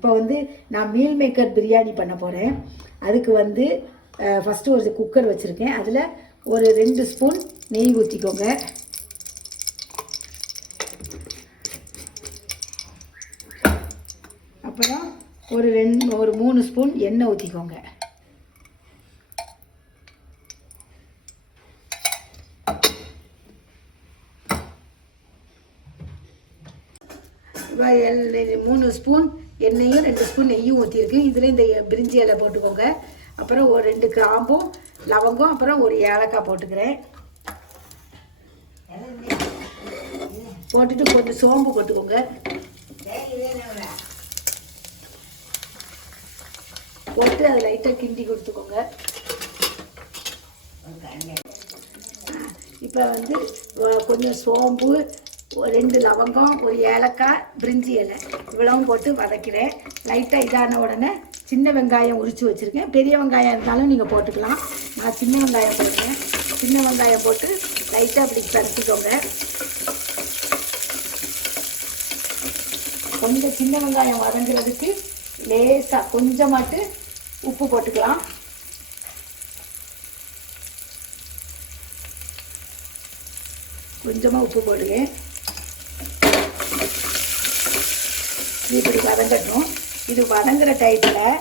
இப்போ வந்து நான் மீல் மேக்கர் பிரியாணி பண்ண போகிறேன். அதுக்கு வந்து ஃபஸ்ட்டு ஒரு குக்கர் வச்சுருக்கேன். அதில் ஒரு 2 ஸ்பூன் நெய் ஊற்றிக்கோங்க. அப்புறம் ஒரு 3 ஸ்பூன் எண்ணெய் ஊற்றிக்கோங்க. இப்போ 3 ஸ்பூன் எண்ணெயும் 2 ஸ்பூன் நெய்யும் ஊற்றிருக்கு. இதில் இந்த பிரிஞ்சி இலை போட்டுக்கோங்க. அப்புறம் ஒரு 2 கிராம்பும் லவங்கம், அப்புறம் ஒரு ஏலக்காய் போட்டுக்கிறேன். போட்டுட்டு கொஞ்சம் சோம்பு போட்டுக்கோங்க. போட்டு அதை லைட்டாக கிண்டி கொடுத்துக்கோங்க. இப்போ வந்து கொஞ்சம் சோம்பு, 2 லவங்கம், ஒரு ஏலக்காய், பிரிஞ்சி இலை இவ்வளவும் போட்டு வதக்கிறேன். லைட்டாக இதான உடனே சின்ன வெங்காயம் உரித்து வச்சுருக்கேன். பெரிய வெங்காயம் இருந்தாலும் நீங்கள் போட்டுக்கலாம். நான் சின்ன வெங்காயம் போடுறேன். சின்ன வெங்காயம் போட்டு லைட்டாக அப்படி பரட்டிக்கோங்க. கொஞ்சம் சின்ன வெங்காயம் வதங்குறதுக்கு லேசாக கொஞ்சமாட்டு உப்பு போட்டுக்கலாம். கொஞ்சமாக உப்பு போடுவேன். இப்படி வதங்கட்டும். இது வதங்குற டைத்தில்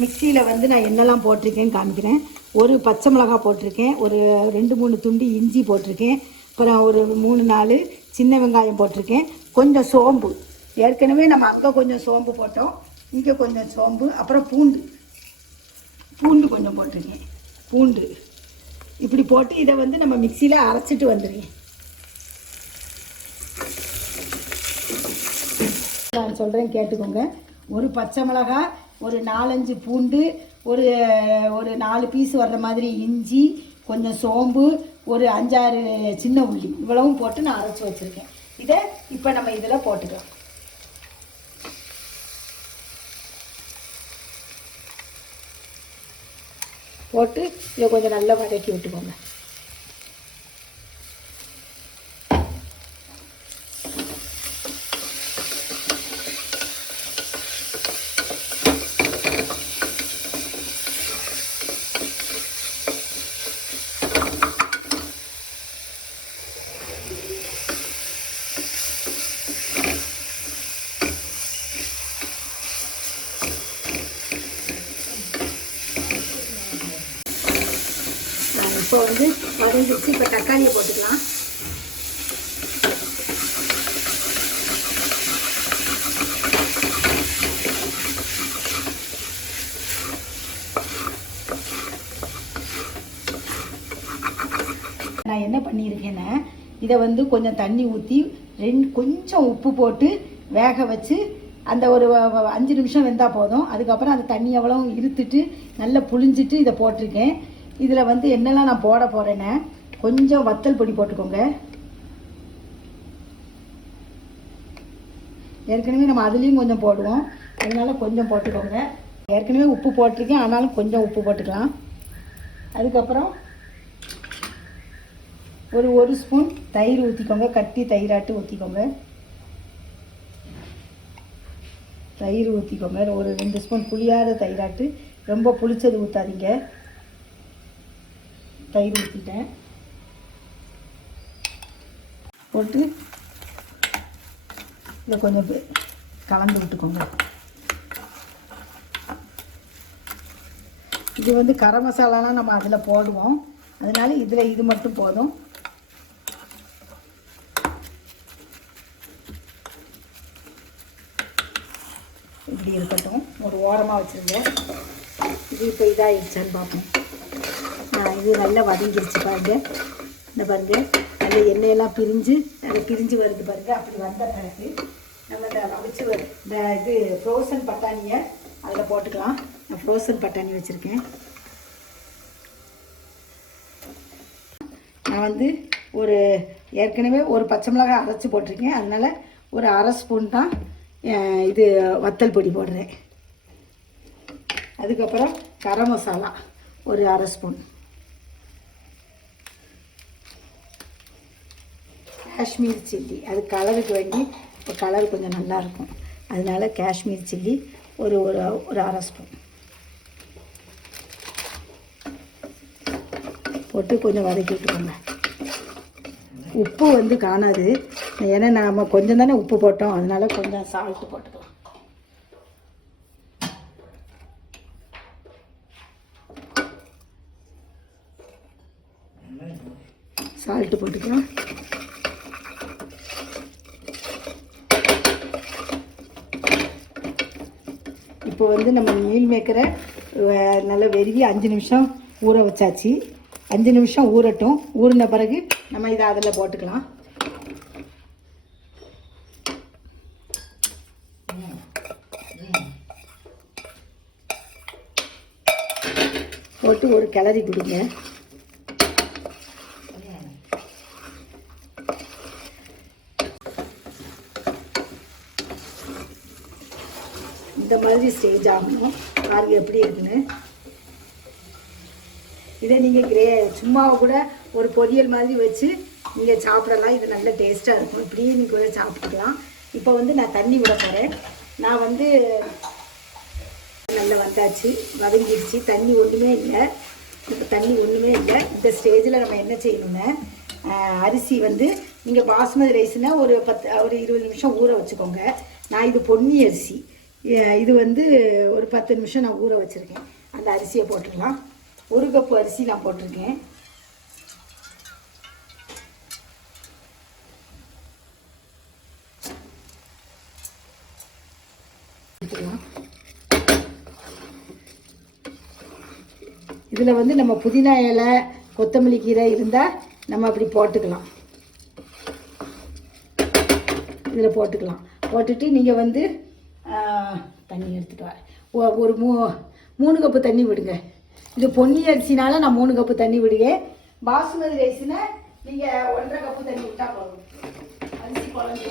மிக்சியில் வந்து நான் என்னெல்லாம் போட்டிருக்கேன்னு காமிக்கிறேன். ஒரு பச்சை மிளகாய் போட்டிருக்கேன், ஒரு 2-3 துண்டு இஞ்சி போட்டிருக்கேன், அப்புறம் ஒரு 3-4 சின்ன வெங்காயம் போட்டிருக்கேன், கொஞ்சம் சோம்பு. ஏற்கனவே நம்ம அங்கே கொஞ்சம் சோம்பு போட்டோம், இங்கே கொஞ்சம் சோம்பு, அப்புறம் பூண்டு கொஞ்சம் போட்டிருக்கேன். பூண்டு இப்படி போட்டு இதை வந்து நம்ம மிக்சியில் அரைச்சிட்டு வந்துடுங்க. நான் சொல்கிறேன் கேட்டுக்கோங்க. ஒரு பச்சை மிளகாய், ஒரு 4-5 பூண்டு, ஒரு 4 பீஸ் வர்ற மாதிரி இஞ்சி, கொஞ்சம் சோம்பு, ஒரு 5-6 சின்ன உள்ளி இவ்வளவும் போட்டு நான் அரைச்சி வச்சுருக்கேன். இதை இப்போ நம்ம இதில் போட்டுக்கலாம். போட்டு இதை கொஞ்சம் நல்லா வதக்கி விட்டுக்கோங்க. இப்போ வந்து வதங்கிடுச்சு. இப்போ தக்காளியை போட்டுக்கலாம். நான் என்ன பண்ணியிருக்கேன்னா, இதை வந்து கொஞ்சம் தண்ணி ஊற்றி கொஞ்சம் உப்பு போட்டு வேக வச்சு அந்த ஒரு 5 நிமிஷம் வெந்தால் போதும். அதுக்கப்புறம் அந்த தண்ணி எவ்வளோ இருத்துட்டு நல்லா புளிஞ்சிட்டு இதை போட்டிருக்கேன். இதில் வந்து என்னெல்லாம் நான் போட போகிறேன்னா, கொஞ்சம் வத்தல் பொடி போட்டுக்கோங்க. ஏற்கனவே நம்ம அதுலேயும் கொஞ்சம் போடுவோம், அதனால கொஞ்சம் போட்டுக்கோங்க. ஏற்கனவே உப்பு போட்டிருக்கேன், ஆனாலும் கொஞ்சம் உப்பு போட்டுக்கலாம். அதுக்கப்புறம் ஒரு ஸ்பூன் தயிர் ஊற்றிக்கோங்க. கட்டி தயிராட்டு ஊற்றிக்கோங்க. தயிர் ஊற்றிக்கோங்க. ஒரு 2 ஸ்பூன் புளியாத தயிராட்டு, ரொம்ப புளிச்சது ஊற்றாதீங்க. தயிர் ஊற்றிட்டேன். போட்டு இதை கொஞ்சம் கலந்து விட்டுக்கோங்க. இது வந்து கரம் மசாலாலாம் நம்ம அதில் போடுவோம், அதனால இதில் இது மட்டும் போதும். இப்படி இருக்கட்டும், ஒரு ஓரமாக வச்சுருங்க. இது இப்போ இதாகிடுச்சான்னு பார்ப்போம். இது நல்லா வதங்கிருச்சு பாருங்கள். இந்த பாருங்கள், நல்ல எண்ணெயெல்லாம் பிரிஞ்சு வருது பாருங்கள். அப்படி வந்த பிறகு நம்ம இந்த அவிச்சு இந்த இது ஃப்ரோசன் பட்டாணியை அதில் போட்டுக்கலாம். நான் ஃப்ரோசன் பட்டாணி வச்சுருக்கேன். நான் வந்து ஏற்கனவே ஒரு பச்சை மிளகாய் அரைச்சி போட்டிருக்கேன், அதனால் ஒரு 1/2 ஸ்பூன் தான் இது வத்தல் பொடி போடுறேன். அதுக்கப்புறம் கரம் மசாலா ஒரு 1/2 ஸ்பூன், காஷ்மீர் சில்லி, அது கலருக்கு வேண்டி இப்போ கலர் கொஞ்சம் நல்லாயிருக்கும், அதனால காஷ்மீர் சில்லி ஒரு ஒரு ஒரு அரை ஸ்பூன் போட்டு கொஞ்சம் வதக்கி விட்டுக்கோங்க. உப்பு வந்து காணாது, ஏன்னா நாம் கொஞ்சம் தானே உப்பு போட்டோம், அதனால கொஞ்சம் சால்ட்டு போட்டுக்கலாம். சால்ட்டு போட்டுக்கலாம். இப்போ வந்து நம்ம மீல் மேக்கரை நல்லா வெறுவி 5 நிமிஷம் ஊற வச்சாச்சு. 5 நிமிஷம் ஊறட்டும். ஊறின பிறகு நம்ம இதை அதில் போட்டுக்கலாம். போட்டு ஒரு கிளறி கொடுங்க. இந்த மாதிரி ஸ்டேஜ் ஆகணும். பாருங்கள் எப்படி இருக்குன்னு. இதை நீங்கள் சும்மாவை கூட ஒரு பொரியல் மாதிரி வச்சு நீங்கள் சாப்பிடலாம். இது நல்ல டேஸ்ட்டாக இருக்கும். இப்படியே நீங்கள் கூட சாப்பிட்டுக்கலாம். இப்போ வந்து நான் தண்ணி விட போகிறேன். நான் வந்து நல்லா வந்தாச்சு, வதங்கிடுச்சு. தண்ணி ஒன்றுமே இல்லை. இப்போ தண்ணி ஒன்றுமே இல்லை. இந்த ஸ்டேஜில் நம்ம என்ன செய்யணும்னா, அரிசி வந்து நீங்கள் பாஸ்மதி ரைஸ்னால் ஒரு 20 நிமிஷம் ஊற வச்சுக்கோங்க. நான் இது பொன்னி அரிசி, இது வந்து ஒரு 10 நிமிஷம் நான் ஊற வச்சுருக்கேன். அந்த அரிசியை போட்டுக்கலாம். 1 கப்பு அரிசி நான் போட்டிருக்கேன். இதில் வந்து நம்ம புதினா இலை, கொத்தமல்லி கீரை இருந்தால் நம்ம அப்படி போட்டுக்கலாம். இதில் போட்டுக்கலாம். போட்டுட்டு நீங்கள் வந்து தண்ணி எடுத்துட்டு வர ஒரு 3 கப்பு தண்ணி விடுங்க. இது பொன்னி அரிசினால நான் 3 கப்பு தண்ணி விடுவேன். பாசுமதி ரைஸ்னா நீங்கள் 1.5 கப்பு தண்ணி விட்டால் போதும். அரிசி குழம்பு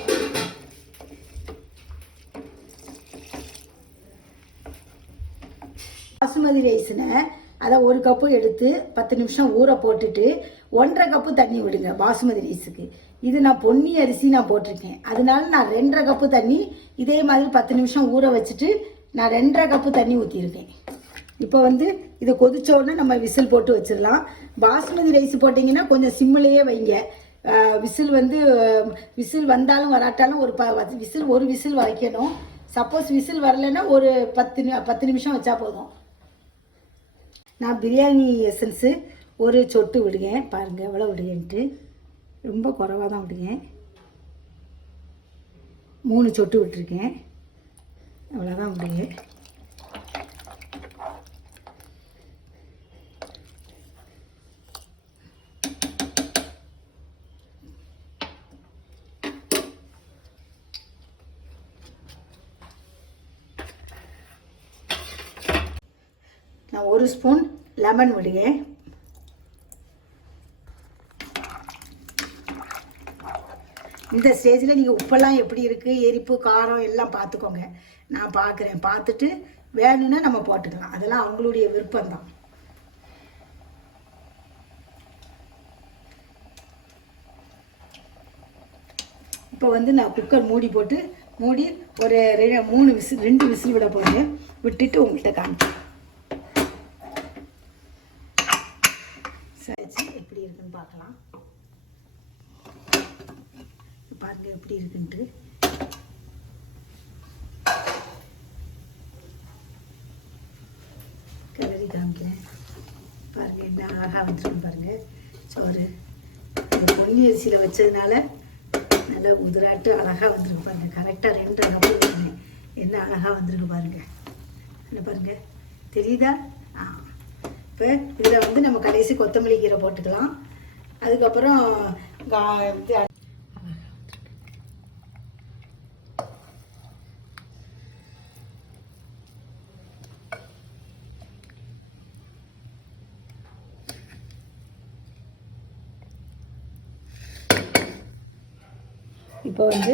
பாசுமதி ரைஸ்னா அதை 1 கப்பு எடுத்து 10 நிமிஷம் ஊற போட்டுட்டு 1.5 கப்பு தண்ணி விடுங்க பாசுமதி ரைஸுக்கு. இது நான் பொன்னி அரிசி நான் போட்டிருக்கேன், அதனால நான் 2.5 கப்பு தண்ணி இதே மாதிரி 10 நிமிஷம் ஊற வச்சுட்டு நான் 2.5 கப்பு தண்ணி ஊற்றிருக்கேன். இப்போ வந்து இதை கொதிச்சோடனே நம்ம விசில் போட்டு வச்சிடலாம். பாசுமதி ரைஸ் போட்டிங்கன்னா கொஞ்சம் சிம்மிலேயே வைங்க. விசில் வந்தாலும் வராட்டாலும் ஒரு விசில் வைக்கணும். சப்போஸ் விசில் வரலைன்னா ஒரு 10 நிமிஷம் வச்சா போதும். நான் பிரியாணி எசன்ஸு ஒரு சொட்டு விடுவேன். பாருங்கள் எவ்வளோ விடுவேன்ட்டு. ரொம்ப குறைவாக தான் விடுவேன். 3 சொட்டு விட்டுருக்கேன். அவ்வளோதான் விடுவேன். நான் 1 ஸ்பூன் லெமன் விடுவேன். இந்த ஸ்டேஜில் நீங்கள் உப்பெல்லாம் எப்படி இருக்குது, எரிப்பு காரம் எல்லாம் பார்த்துக்கோங்க. நான் பார்க்குறேன். பார்த்துட்டு வேணும்னா நம்ம போட்டுக்கலாம். அதெல்லாம் அவங்களுடைய விருப்பம்தான். இப்போ வந்து நான் குக்கர் மூடி போட்டு ஒரு 2 விசில் விட போகிறேன். விட்டுட்டு உங்கள்கிட்ட காமிப்பேன். சரி, எப்படி இருக்குன்னு பார்க்கலாம். பாருங்க எப்படி இருக்குன்ட்டு. கிளறி காமிக்கிறேன். பாருங்க என்ன அழகாக வந்துருக்கு. பாருங்க சோறு பொன்னி அரிசியில் வச்சதுனால நல்லா உதிராட்டு அழகாக வந்திருக்கு. பாருங்க கரெக்டாக 2.5 கப்பு வச்சுருக்கேன். என்ன அழகாக வந்திருக்கு பாருங்க. என்ன பாருங்க தெரியுதா? இப்போ இதில் வந்து நம்ம கடைசி கொத்தமல்லி கீரை போட்டுக்கலாம். அதுக்கப்புறம் இப்போ வந்து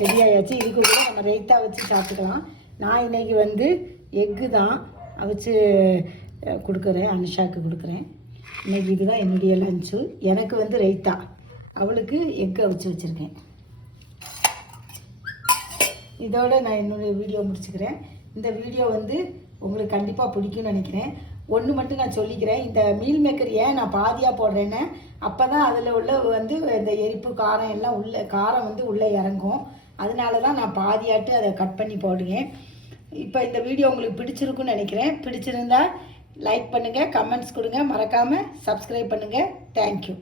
ரெடி ஆயாச்சு. இதுக்கு கூட நம்ம ரைத்தா வச்சு சாப்பிட்டுக்கலாம். நான் இன்றைக்கி வந்து எக்கு தான் அவிச்சு கொடுக்குறேன். அனுஷாவுக்கு கொடுக்குறேன். இன்றைக்கி இதுதான் என்னுடைய லஞ்சு. எனக்கு வந்து ரைத்தா, அவளுக்கு எக்கு அவிச்சு வச்சுருக்கேன். இதோடு நான் என்னுடைய வீடியோ முடிச்சுக்கிறேன். இந்த வீடியோ வந்து உங்களுக்கு கண்டிப்பாக பிடிக்கும்னு நினைக்கிறேன். ஒன்று மட்டும் நான் சொல்லிக்கிறேன், இந்த மீல் மேக்கர் ஏன் நான் பாதியாக போடுறேன்னு, அப்போ தான் அதில் உள்ள வந்து இந்த எரிப்பு காரம் எல்லாம் காரம் வந்து உள்ளே இறங்கும். அதனால தான் நான் பாதியாட்டு அதை கட் பண்ணி போடுவேன். இப்போ இந்த வீடியோ உங்களுக்கு பிடிச்சிருக்குன்னு நினைக்கிறேன். பிடிச்சிருந்தா லைக் பண்ணுங்கள், கமெண்ட்ஸ் கொடுங்க, மறக்காமல் சப்ஸ்கிரைப் பண்ணுங்கள். தேங்க்யூ.